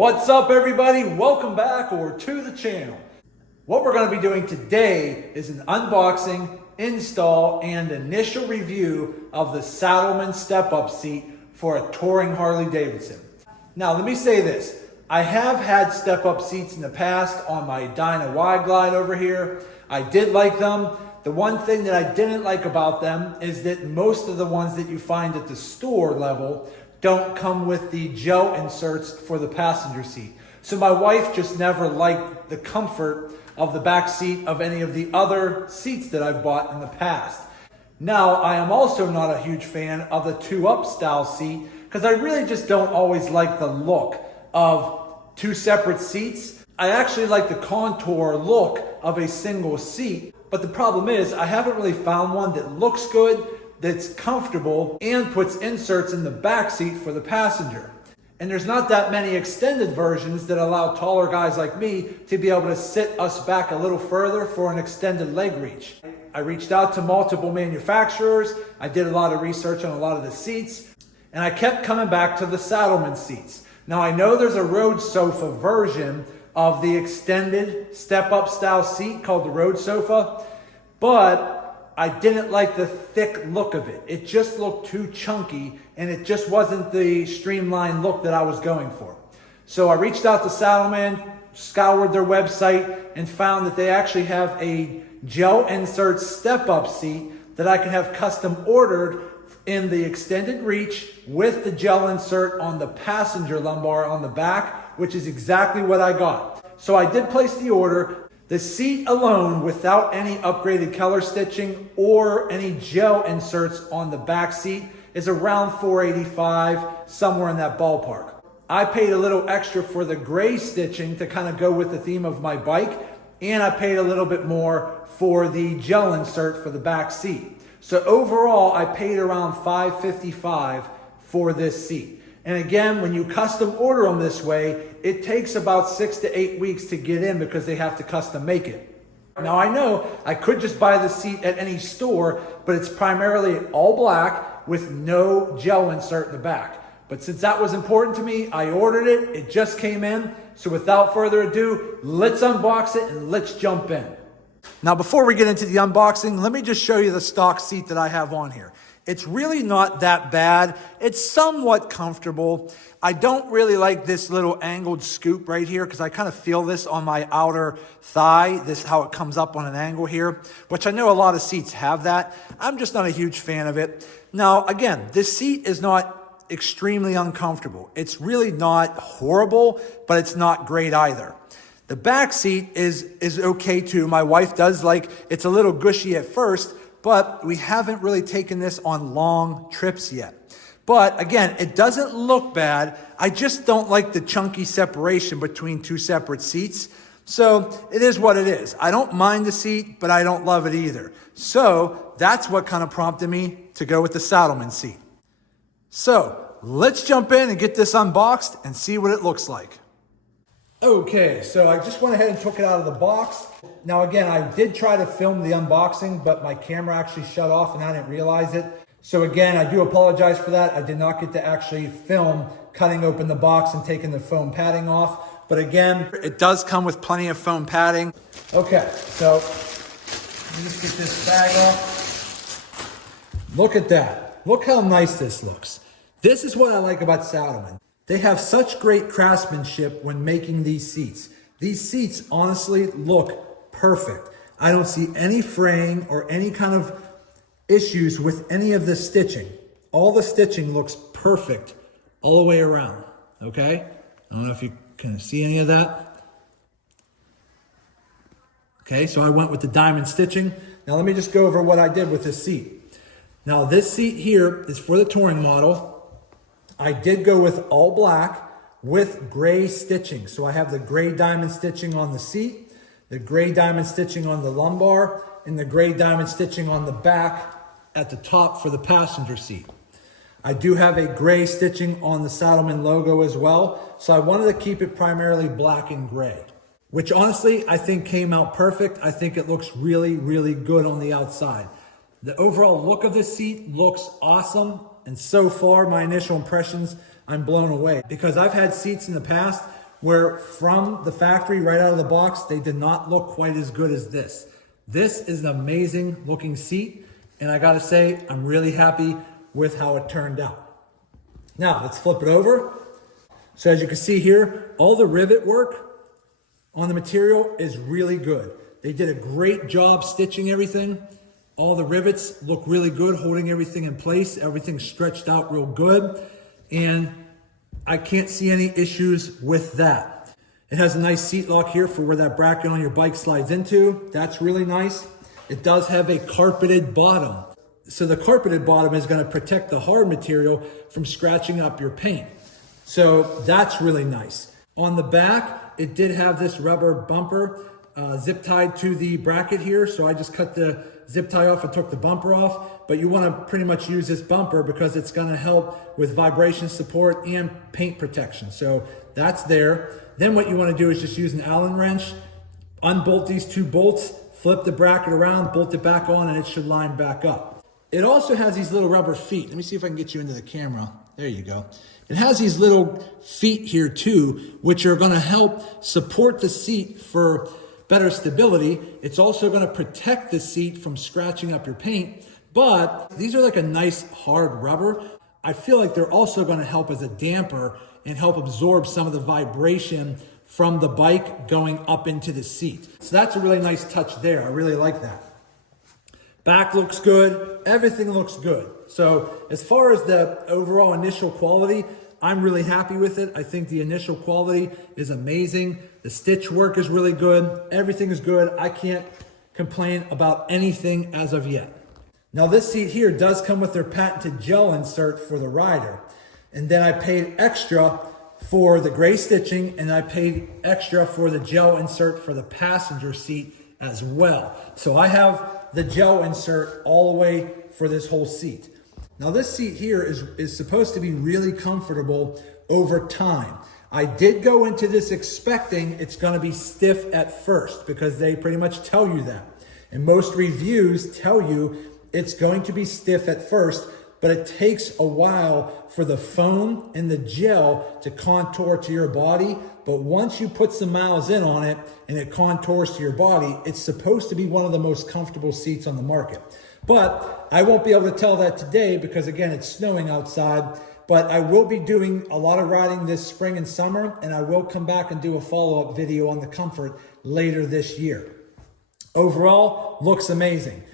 What's up, everybody? Welcome back or to the channel. What we're going to be doing today is an unboxing, install, and initial review of the Saddleman step-up seat for a touring Harley Davidson. Now, let me say this. I have had step-up seats in the past on my Dyna Y-Glide over here. I did like them. The one thing that I didn't like about them is that most of the ones that you find at the store level don't come with the gel inserts for the passenger seat. So my wife just never liked the comfort of the back seat of any of the other seats that I've bought in the past. Now, I am also not a huge fan of the two-up style seat because I really just don't always like the look of two separate seats. I actually like the contour look of a single seat, but the problem is I haven't really found one that looks good, that's comfortable, and puts inserts in the back seat for the passenger. And there's not that many extended versions that allow taller guys like me to be able to sit us back a little further for an extended leg reach. I reached out to multiple manufacturers, I did a lot of research on a lot of the seats, and I kept coming back to the Saddleman seats. Now I know there's a road sofa version of the extended step-up style seat called the road sofa, but I didn't like the thick look of it. It just looked too chunky, and it just wasn't the streamlined look that I was going for. So I reached out to Saddleman, scoured their website, and found that they actually have a gel insert step-up seat that I can have custom ordered in the extended reach with the gel insert on the passenger lumbar on the back, which is exactly what I got. So I did place the order. The seat alone, without any upgraded color stitching or any gel inserts on the back seat, is around $485, somewhere in that ballpark. I paid a little extra for the gray stitching to kind of go with the theme of my bike, and I paid a little bit more for the gel insert for the back seat. So overall, I paid around $555 for this seat. And again, when you custom order them this way, it takes about 6 to 8 weeks to get in because they have to custom make it. Now I know I could just buy the seat at any store, but it's primarily all black with no gel insert in the back. But since that was important to me, I ordered it. It just came in. So without further ado, let's unbox it and let's jump in. Now, before we get into the unboxing, let me just show you the stock seat that I have on here. It's really not that bad. It's somewhat comfortable. I don't really like this little angled scoop right here because I kind of feel this on my outer thigh, this how it comes up on an angle here, which I know a lot of seats have that. I'm just not a huge fan of it. Now, again, this seat is not extremely uncomfortable. It's really not horrible, but it's not great either. The back seat is okay too. My wife does like, it's a little gushy at first, but we haven't really taken this on long trips yet. But again, it doesn't look bad. I just don't like the chunky separation between two separate seats. So it is what it is. I don't mind the seat, but I don't love it either. So that's what kind of prompted me to go with the Saddleman seat. So let's jump in and get this unboxed and see what it looks like. Okay, so I just went ahead and took it out of the box. Now again, I did try to film the unboxing, but my camera actually shut off and I didn't realize it. So again, I do apologize for that. I did not get to actually film cutting open the box and taking the foam padding off. But again, it does come with plenty of foam padding. Okay, so let me just get this bag off. Look at that. Look how nice this looks. This is what I like about Saddleman. They have such great craftsmanship when making these seats. These seats honestly look perfect. I don't see any fraying or any kind of issues with any of the stitching. All the stitching looks perfect all the way around, okay? I don't know if you can see any of that. Okay, so I went with the diamond stitching. Now let me just go over what I did with this seat. Now this seat here is for the touring model. I did go with all black with gray stitching. So I have the gray diamond stitching on the seat, the gray diamond stitching on the lumbar, and the gray diamond stitching on the back at the top for the passenger seat. I do have a gray stitching on the Saddleman logo as well. So I wanted to keep it primarily black and gray, which honestly I think came out perfect. I think it looks really, really good on the outside. The overall look of this seat looks awesome. And so far, my initial impressions, I'm blown away because I've had seats in the past where from the factory right out of the box, they did not look quite as good as this. This is an amazing looking seat, and I gotta say, I'm really happy with how it turned out. Now, let's flip it over. So as you can see here, all the rivet work on the material is really good. They did a great job stitching everything. All the rivets look really good, holding everything in place. Everything's stretched out real good. And I can't see any issues with that. It has a nice seat lock here for where that bracket on your bike slides into. That's really nice. It does have a carpeted bottom. So the carpeted bottom is going to protect the hard material from scratching up your paint. So that's really nice. On the back, it did have this rubber bumper zip tied to the bracket here. So I just cut the zip tie off and took the bumper off. But you want to pretty much use this bumper because it's going to help with vibration support and paint protection. So that's there. Then what you want to do is just use an Allen wrench, unbolt these two bolts, flip the bracket around, bolt it back on, and it should line back up. It also has these little rubber feet. Let me see if I can get you into the camera. There you go. It has these little feet here too, which are going to help support the seat for better stability. It's also going to protect the seat from scratching up your paint, but these are like a nice hard rubber. I feel like they're also going to help as a damper and help absorb some of the vibration from the bike going up into the seat. So that's a really nice touch there. I really like that. Back looks good. Everything looks good. So as far as the overall initial quality, I'm really happy with it. I think the initial quality is amazing. The stitch work is really good. Everything is good. I can't complain about anything as of yet. Now this seat here does come with their patented gel insert for the rider. And then I paid extra for the gray stitching, and I paid extra for the gel insert for the passenger seat as well. So I have the gel insert all the way for this whole seat. Now this seat here is supposed to be really comfortable over time. I did go into this expecting it's going to be stiff at first because they pretty much tell you that. And most reviews tell you it's going to be stiff at first, but it takes a while for the foam and the gel to contour to your body. But once you put some miles in on it and it contours to your body, it's supposed to be one of the most comfortable seats on the market. But I won't be able to tell that today because again, it's snowing outside. But I will be doing a lot of riding this spring and summer, and I will come back and do a follow-up video on the comfort later this year. Overall, looks amazing.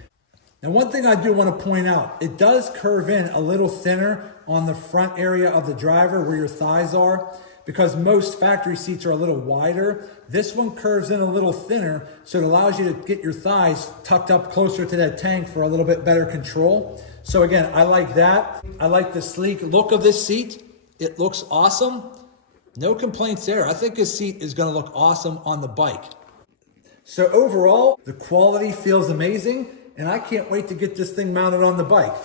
Now, one thing I do want to point out, it does curve in a little thinner on the front area of the driver where your thighs are, because most factory seats are a little wider. This one curves in a little thinner, so it allows you to get your thighs tucked up closer to that tank for a little bit better control. So again, I like that. I like the sleek look of this seat. It looks awesome. No complaints there. I think this seat is going to look awesome on the bike. So overall, the quality feels amazing, and I can't wait to get this thing mounted on the bike.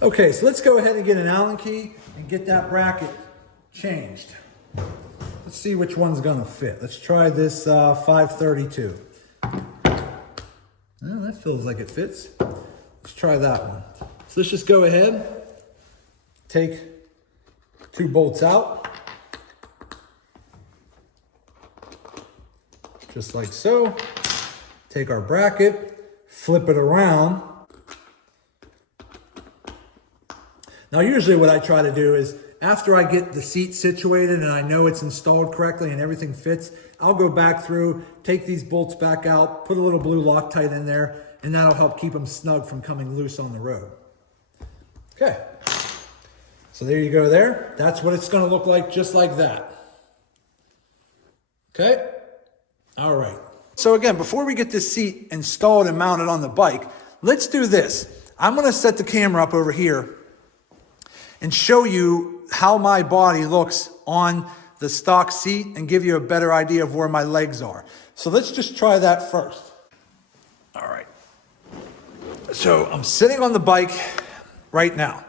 Okay, so let's go ahead and get an Allen key and get that bracket changed. Let's see which one's gonna fit. Let's try this 532. Well, that feels like it fits. Let's try that one. So let's just go ahead, take two bolts out, just like so. Take our bracket, flip it around. Now, usually what I try to do is after I get the seat situated and I know it's installed correctly and everything fits, I'll go back through, take these bolts back out, put a little blue Loctite in there, and that'll help keep them snug from coming loose on the road. Okay, so there you go there. That's what it's gonna look like, just like that. Okay, all right. So again, before we get this seat installed and mounted on the bike, let's do this. I'm gonna set the camera up over here and show you how my body looks on the stock seat and give you a better idea of where my legs are. So let's just try that first. All right. So I'm sitting on the bike right now,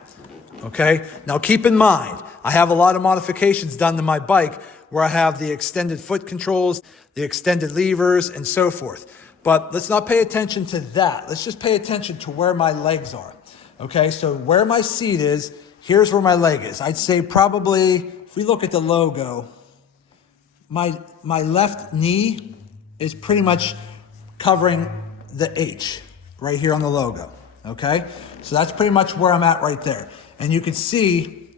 okay? Now keep in mind, I have a lot of modifications done to my bike where I have the extended foot controls, the extended levers, and so forth. But let's not pay attention to that. Let's just pay attention to where my legs are, okay? So where my seat is, here's where my leg is. I'd say probably, if we look at the logo, my left knee is pretty much covering the H right here on the logo, okay? So that's pretty much where I'm at right there. And you can see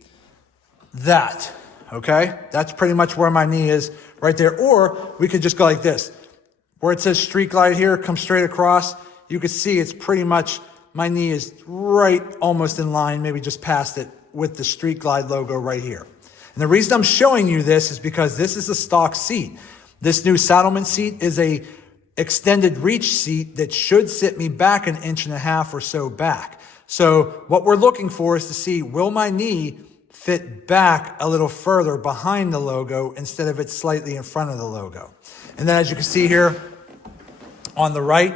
that, okay? That's pretty much where my knee is right there. Or we could just go like this. Where it says Street Glide here, come straight across, you can see it's pretty much, my knee is right almost in line, maybe just past it with the Street Glide logo right here. And the reason I'm showing you this is because this is a stock seat. This new Saddleman seat is a extended reach seat that should sit me back 1.5 inches or so back. So what we're looking for is to see, will my knee fit back a little further behind the logo instead of it slightly in front of the logo. And then as you can see here on the right,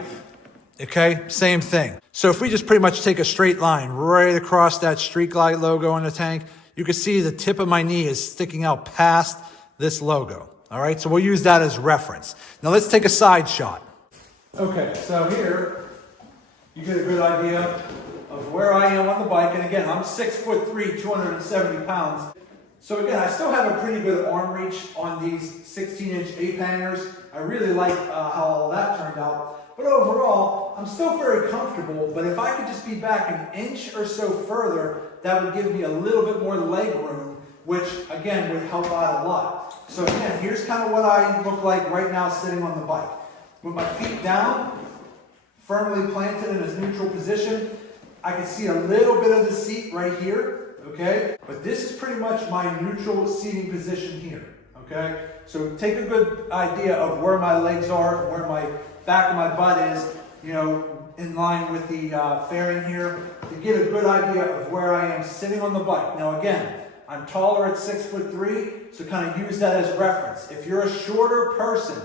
okay, same thing. So if we just pretty much take a straight line right across that Street Glide logo on the tank, you can see the tip of my knee is sticking out past this logo. All right, so we'll use that as reference. Now let's take a side shot. Okay, so here you get a good idea of where I am on the bike. And again, I'm 6'3", 270 pounds. So again, I still have a pretty good arm reach on these 16-inch ape hangers. I really like how all that turned out. But overall, I'm still very comfortable. But if I could just be back 1 inch or so further, that would give me a little bit more leg room, which again would help out a lot. So again, here's kind of what I look like right now sitting on the bike. With my feet down, firmly planted in a neutral position, I can see a little bit of the seat right here, okay? But this is pretty much my neutral seating position here, okay? So take a good idea of where my legs are, where my back of my butt is, you know, in line with the fairing here, to get a good idea of where I am sitting on the bike. Now again, I'm taller at 6'3", so kind of use that as reference. If you're a shorter person,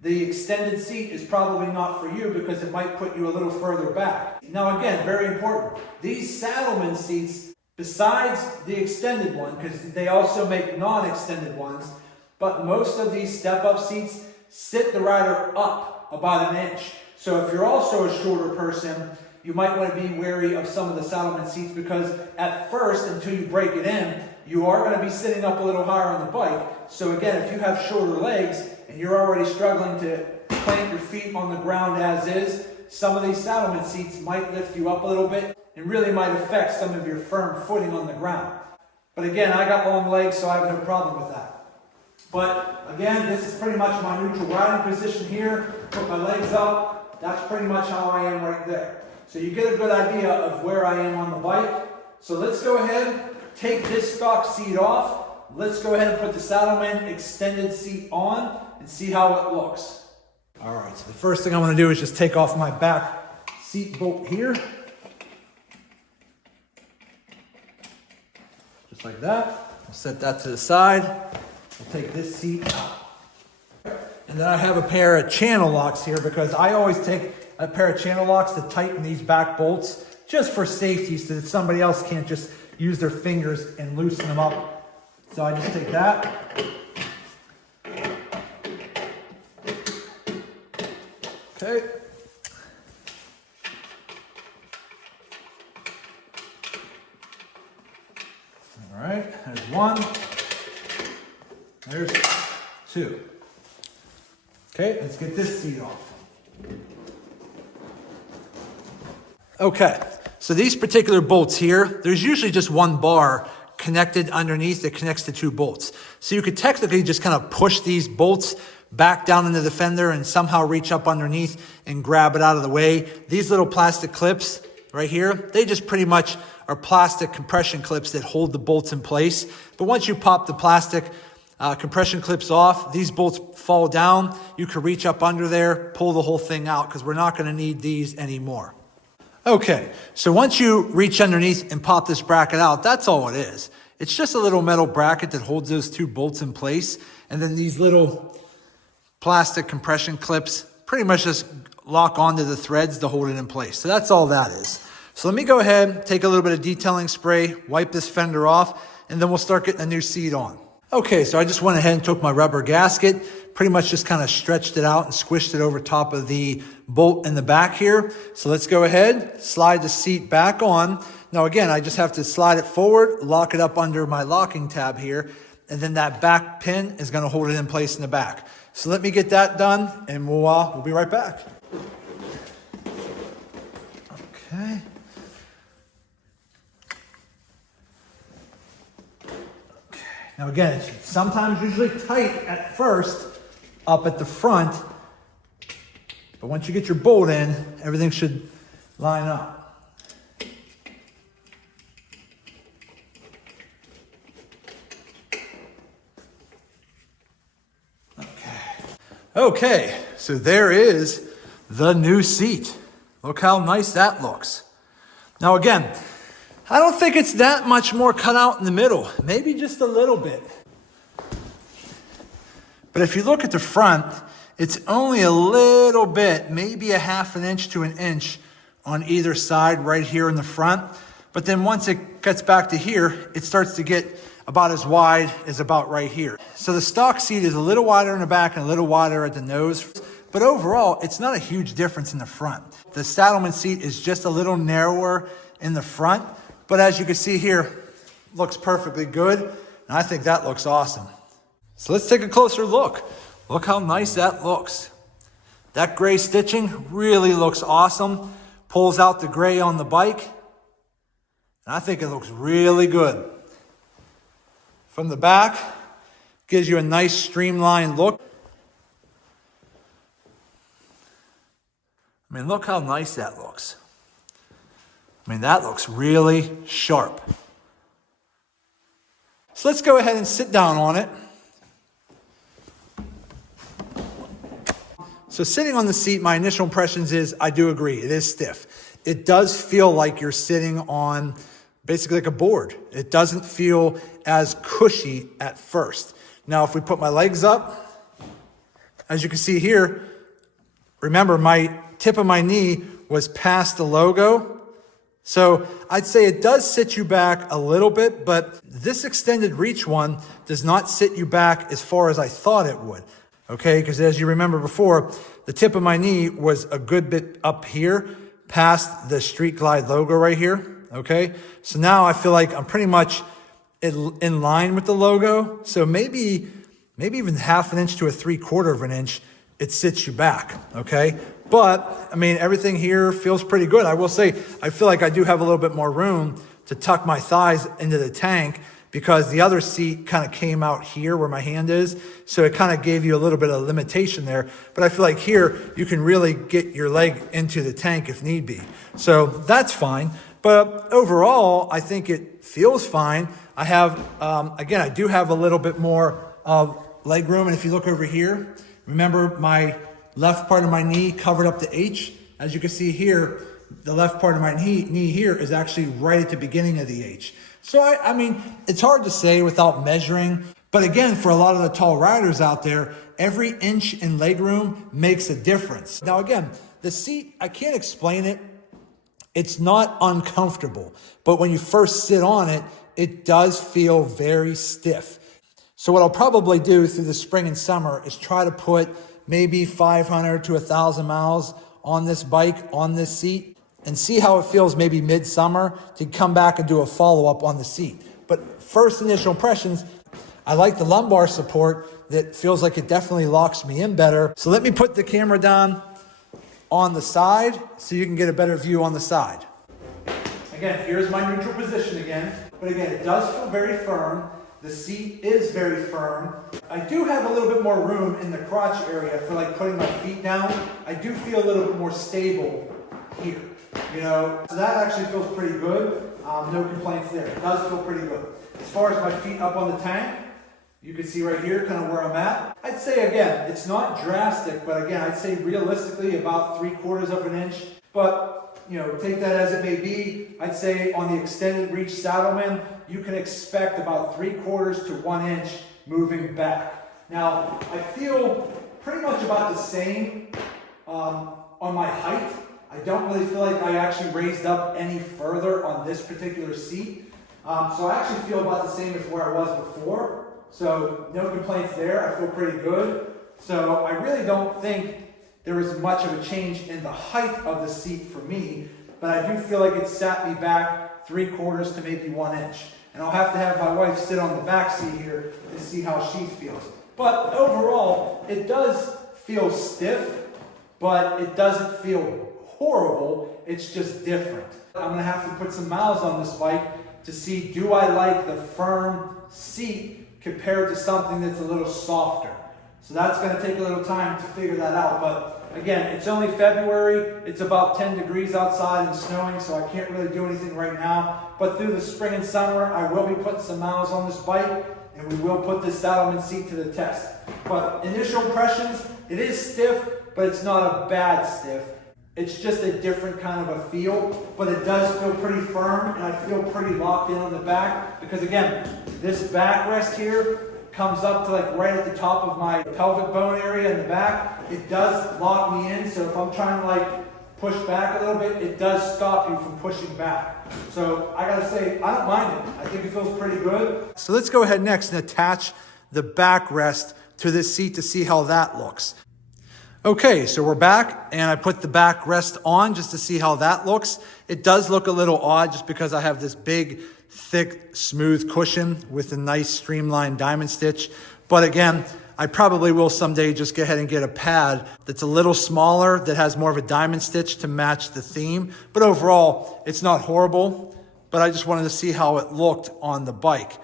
the extended seat is probably not for you because it might put you a little further back. Now again, very important, these Saddleman seats, besides the extended one, because they also make non-extended ones, but most of these step-up seats sit the rider up about 1 inch. So if you're also a shorter person, you might want to be wary of some of the Saddleman seats because at first, until you break it in, you are going to be sitting up a little higher on the bike. So again, if you have shorter legs and you're already struggling to plant your feet on the ground as is, some of these Saddleman seats might lift you up a little bit and really might affect some of your firm footing on the ground. But again, I got long legs, so I have no problem with that. But again, this is pretty much my neutral riding position here. Put my legs up. That's pretty much how I am right there. So you get a good idea of where I am on the bike. So let's go ahead, take this stock seat off. Let's go ahead and put the Saddleman extended seat on and see how it looks. All right, so the first thing I want to do is just take off my back seat bolt here. Just like that. I'll set that to the side. I'll take this seat out. And then I have a pair of channel locks here because I always take a pair of channel locks to tighten these back bolts just for safety so that somebody else can't just use their fingers and loosen them up. So I just take that. Okay. All right, there's one. There's two. Okay, let's get this seat off. Okay, so these particular bolts here, there's usually just one bar connected underneath that connects the two bolts. So you could technically just kind of push these bolts back down into the fender and somehow reach up underneath and grab it out of the way. These little plastic clips right here, they just pretty much are plastic compression clips that hold the bolts in place. But once you pop the plastic compression clips off, these bolts fall down. You can reach up under there, pull the whole thing out because we're not going to need these anymore. Okay, so once you reach underneath and pop this bracket out, that's all it is. It's just a little metal bracket that holds those two bolts in place. And then these little plastic compression clips pretty much just lock onto the threads to hold it in place. So that's all that is. So let me go ahead, take a little bit of detailing spray, wipe this fender off, and then we'll start getting a new seat on. Okay, so I just went ahead and took my rubber gasket, pretty much just kind of stretched it out and squished it over top of the bolt in the back here. So let's go ahead, slide the seat back on. Now again, I just have to slide it forward, lock it up under my locking tab here, and then that back pin is going to hold it in place in the back. So let me get that done, and we'll be right back. Okay. Now again, it's sometimes usually tight at first up at the front, but once you get your bolt in, everything should line up. Okay, so there is the new seat. Look how nice that looks. Now again, I don't think it's that much more cut out in the middle, maybe just a little bit. But if you look at the front, it's only a little bit, maybe a ½ an inch to an inch on either side right here in the front. But then once it gets back to here, it starts to get about as wide as about right here. So the stock seat is a little wider in the back and a little wider at the nose. But overall, it's not a huge difference in the front. The Saddleman seat is just a little narrower in the front. But as you can see here, looks perfectly good. And I think that looks awesome. So let's take a closer look. Look how nice that looks. That gray stitching really looks awesome. Pulls out the gray on the bike. And I think it looks really good. From the back, gives you a nice streamlined look. I mean, look how nice that looks. I mean, that looks really sharp. So let's go ahead and sit down on it. So sitting on the seat, my initial impressions is I do agree, it is stiff. It does feel like you're sitting on basically like a board. It doesn't feel as cushy at first. Now, if we put my legs up, as you can see here, remember my tip of my knee was past the logo. So I'd say it does sit you back a little bit, but this extended reach one does not sit you back as far as I thought it would. Okay, because as you remember before, the tip of my knee was a good bit up here, past the Street Glide logo right here. Okay, so now I feel like I'm pretty much in line with the logo. So maybe even ½ an inch to a ¾ of an inch, it sits you back. Okay, but I mean, everything here feels pretty good. I will say, I feel like I do have a little bit more room to tuck my thighs into the tank because the other seat kind of came out here where my hand is. So it kind of gave you a little bit of limitation there. But I feel like here, you can really get your leg into the tank if need be. So that's fine. But overall, I think it feels fine. I have, again, I do have a little bit more leg room. And if you look over here, remember my left part of my knee covered up the H. As you can see here, the left part of my knee here is actually right at the beginning of the H. So, I mean, it's hard to say without measuring. But again, for a lot of the tall riders out there, every inch in leg room makes a difference. Now, again, the seat, I can't explain it. It's not uncomfortable, but when you first sit on it, it does feel very stiff. So what I'll probably do through the spring and summer is try to put maybe 500 to 1,000 miles on this bike, on this seat, and see how it feels maybe midsummer to come back and do a follow-up on the seat. But first initial impressions, I like the lumbar support that feels like it definitely locks me in better. So let me put the camera down on the side so you can get a better view on the side. Again, here's my neutral position again. But again, it does feel very firm. The seat is very firm. I do have a little bit more room in the crotch area for like putting my feet down. I do feel a little bit more stable here, you know. So that actually feels pretty good. No complaints there. It does feel pretty good. As far as my feet up on the tank, you can see right here kind of where I'm at. I'd say, again, it's not drastic, but again, I'd say realistically about 3/4 of an inch. But, you know, take that as it may be. I'd say on the extended reach Saddleman, you can expect about 3/4 to 1 inch moving back. Now, I feel pretty much about the same on my height. I don't really feel like I actually raised up any further on this particular seat. So I actually feel about the same as where I was before. So no complaints there. I feel pretty good. So I really don't think there was much of a change in the height of the seat for me, but I do feel like it sat me back 3/4 to maybe 1 inch. And I'll have to have my wife sit on the back seat here to see how she feels. But overall, it does feel stiff, but it doesn't feel horrible. It's just different. I'm going to have to put some miles on this bike to see, do I like the firm seat compared to something that's a little softer. So that's going to take a little time to figure that out. But again, it's only February. It's about 10 degrees outside and snowing, so I can't really do anything right now. But through the spring and summer, I will be putting some miles on this bike, and we will put this Saddleman seat to the test. But initial impressions, it is stiff, but it's not a bad stiff. It's just a different kind of a feel, but it does feel pretty firm, and I feel pretty locked in on the back, because again, this backrest here comes up to like right at the top of my pelvic bone area in the back. It does lock me in, so if I'm trying to like push back a little bit, it does stop you from pushing back. So I gotta say, I don't mind it. I think it feels pretty good. So let's go ahead next and attach the backrest to this seat to see how that looks. Okay, so we're back, and I put the backrest on just to see how that looks. It does look a little odd just because I have this big, thick, smooth cushion with a nice streamlined diamond stitch. But again, I probably will someday just go ahead and get a pad that's a little smaller, that has more of a diamond stitch to match the theme. But overall, it's not horrible, but I just wanted to see how it looked on the bike.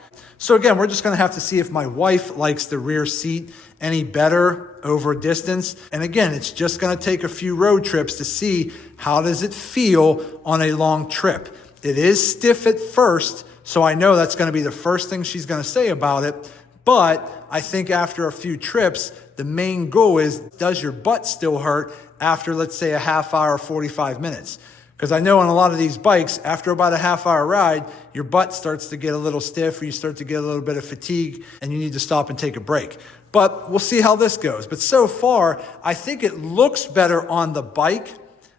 So again, we're just gonna have to see if my wife likes the rear seat any better over distance. And again, it's just gonna take a few road trips to see how does it feel on a long trip. It is stiff at first, so I know that's gonna be the first thing she's gonna say about it. But I think after a few trips, the main goal is, does your butt still hurt after, let's say, a half hour, 45 minutes? Because I know on a lot of these bikes, after about a half-hour ride, your butt starts to get a little stiff, or you start to get a little bit of fatigue, and you need to stop and take a break. But we'll see how this goes. But so far, I think it looks better on the bike.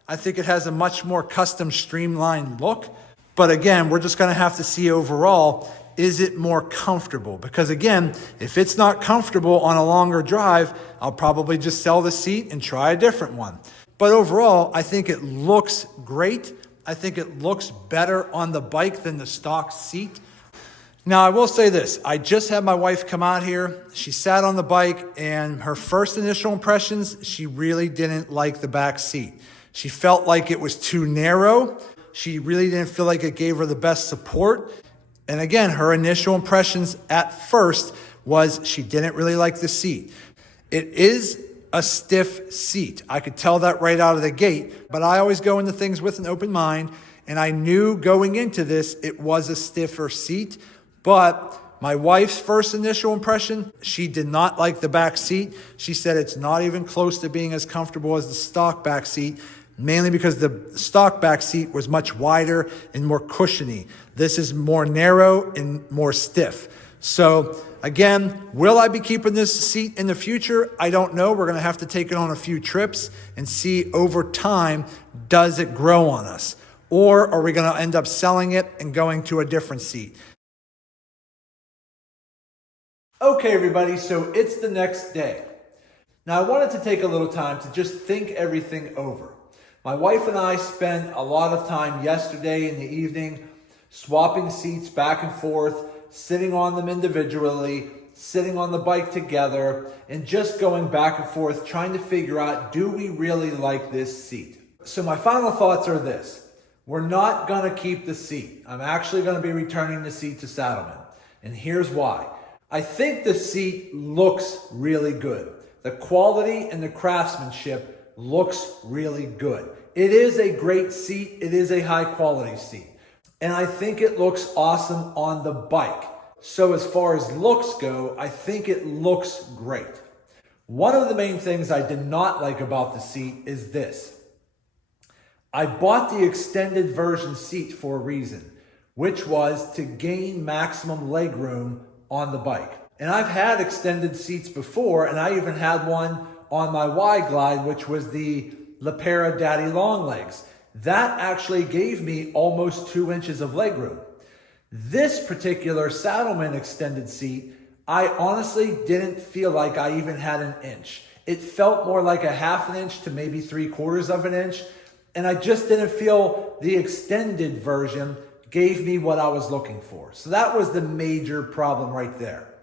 I think it has a much more custom, streamlined look. But again, we're just going to have to see overall, is it more comfortable? Because again, if it's not comfortable on a longer drive, I'll probably just sell the seat and try a different one. But overall, I think it looks great. I think it looks better on the bike than the stock seat. Now, I will say this. I just had my wife come out here. She sat on the bike, and her first initial impressions, she really didn't like the back seat. She felt like it was too narrow. She really didn't feel like it gave her the best support. And again, her initial impressions at first was she didn't really like the seat. It is a stiff seat. I could tell that right out of the gate, but I always go into things with an open mind, and I knew going into this, it was a stiffer seat. But my wife's first initial impression, she did not like the back seat. She said it's not even close to being as comfortable as the stock back seat, mainly because the stock back seat was much wider and more cushiony. This is more narrow and more stiff. So again, will I be keeping this seat in the future? I don't know. We're going to have to take it on a few trips and see over time, does it grow on us? Or are we going to end up selling it and going to a different seat? Okay, everybody, so it's the next day. Now, I wanted to take a little time to just think everything over. My wife and I spent a lot of time yesterday in the evening swapping seats back and forth, sitting on them individually, sitting on the bike together, and just going back and forth trying to figure out, do we really like this seat? So my final thoughts are this. We're not going to keep the seat. I'm actually going to be returning the seat to Saddleman. And here's why. I think the seat looks really good. The quality and the craftsmanship looks really good. It is a great seat. It is a high quality seat. And I think it looks awesome on the bike. So as far as looks go, I think it looks great. One of the main things I did not like about the seat is this. I bought the extended version seat for a reason, which was to gain maximum leg room on the bike. And I've had extended seats before, and I even had one on my Y-Glide, which was the Lepera Daddy Long Legs. That actually gave me almost 2 inches of leg room. This particular Saddleman extended seat, I honestly didn't feel like I even had an inch. It felt more like a half an inch to maybe 3/4 of an inch. And I just didn't feel the extended version gave me what I was looking for. So that was the major problem right there.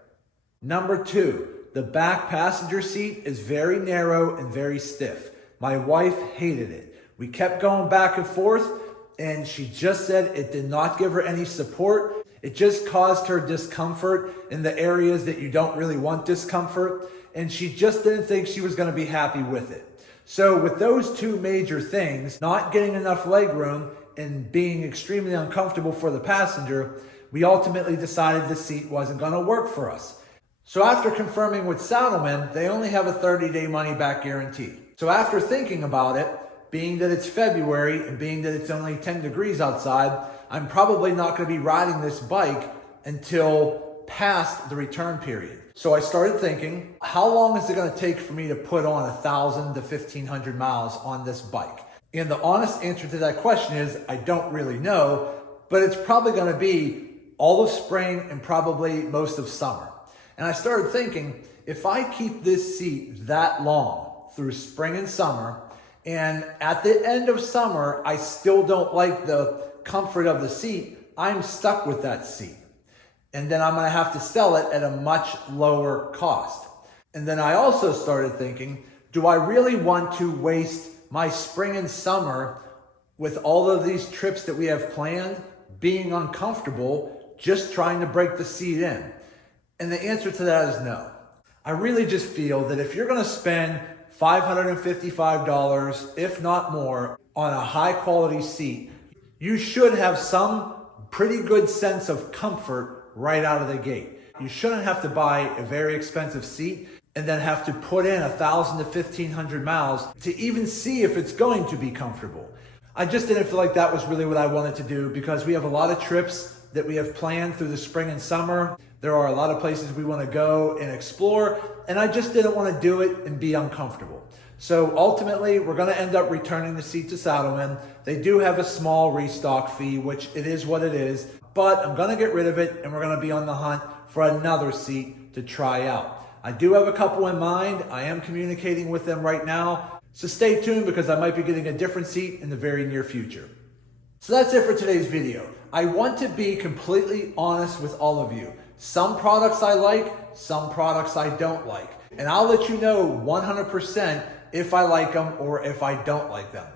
Number two, the back passenger seat is very narrow and very stiff. My wife hated it. We kept going back and forth, and she just said it did not give her any support. It just caused her discomfort in the areas that you don't really want discomfort, and she just didn't think she was going to be happy with it. So with those two major things, not getting enough leg room and being extremely uncomfortable for the passenger, we ultimately decided the seat wasn't going to work for us. So after confirming with Saddleman, they only have a 30-day money-back guarantee. So after thinking about it, being that it's February and being that it's only 10 degrees outside, I'm probably not going to be riding this bike until past the return period. So I started thinking, how long is it going to take for me to put on 1,000 to 1,500 miles on this bike? And the honest answer to that question is, I don't really know, but it's probably going to be all of spring and probably most of summer. And I started thinking, if I keep this seat that long through spring and summer, and at the end of summer, I still don't like the comfort of the seat, I'm stuck with that seat. And then I'm going to have to sell it at a much lower cost. And then I also started thinking, do I really want to waste my spring and summer with all of these trips that we have planned being uncomfortable, just trying to break the seat in? And the answer to that is no. I really just feel that if you're going to spend $555, if not more, on a high quality seat, you should have some pretty good sense of comfort right out of the gate. You shouldn't have to buy a very expensive seat and then have to put in 1,000 to 1,500 miles to even see if it's going to be comfortable. I just didn't feel like that was really what I wanted to do, because we have a lot of trips that we have planned through the spring and summer. There are a lot of places we want to go and explore, and I just didn't want to do it and be uncomfortable. So ultimately, we're going to end up returning the seat to Saddleman. They do have a small restock fee, which it is what it is, but I'm going to get rid of it, and we're going to be on the hunt for another seat to try out. I do have a couple in mind. I am communicating with them right now, so stay tuned, because I might be getting a different seat in the very near future. So that's it for today's video. I want to be completely honest with all of you. Some products I like, some products I don't like. And I'll let you know 100% if I like them or if I don't like them.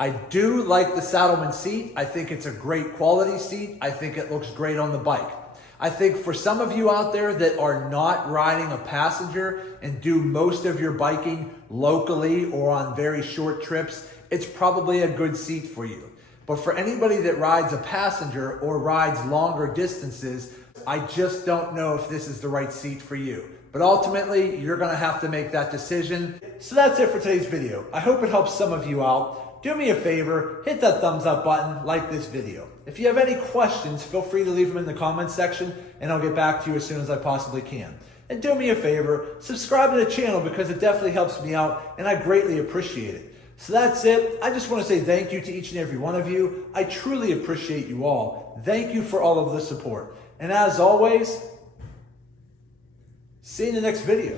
I do like the Saddleman seat. I think it's a great quality seat. I think it looks great on the bike. I think for some of you out there that are not riding a passenger and do most of your biking locally or on very short trips, it's probably a good seat for you. But for anybody that rides a passenger or rides longer distances, I just don't know if this is the right seat for you. But ultimately, you're going to have to make that decision. So that's it for today's video. I hope it helps some of you out. Do me a favor, hit that thumbs up button, like this video. If you have any questions, feel free to leave them in the comments section, and I'll get back to you as soon as I possibly can. And do me a favor, subscribe to the channel, because it definitely helps me out, and I greatly appreciate it. So that's it. I just want to say thank you to each and every one of you. I truly appreciate you all. Thank you for all of the support. And as always, see you in the next video.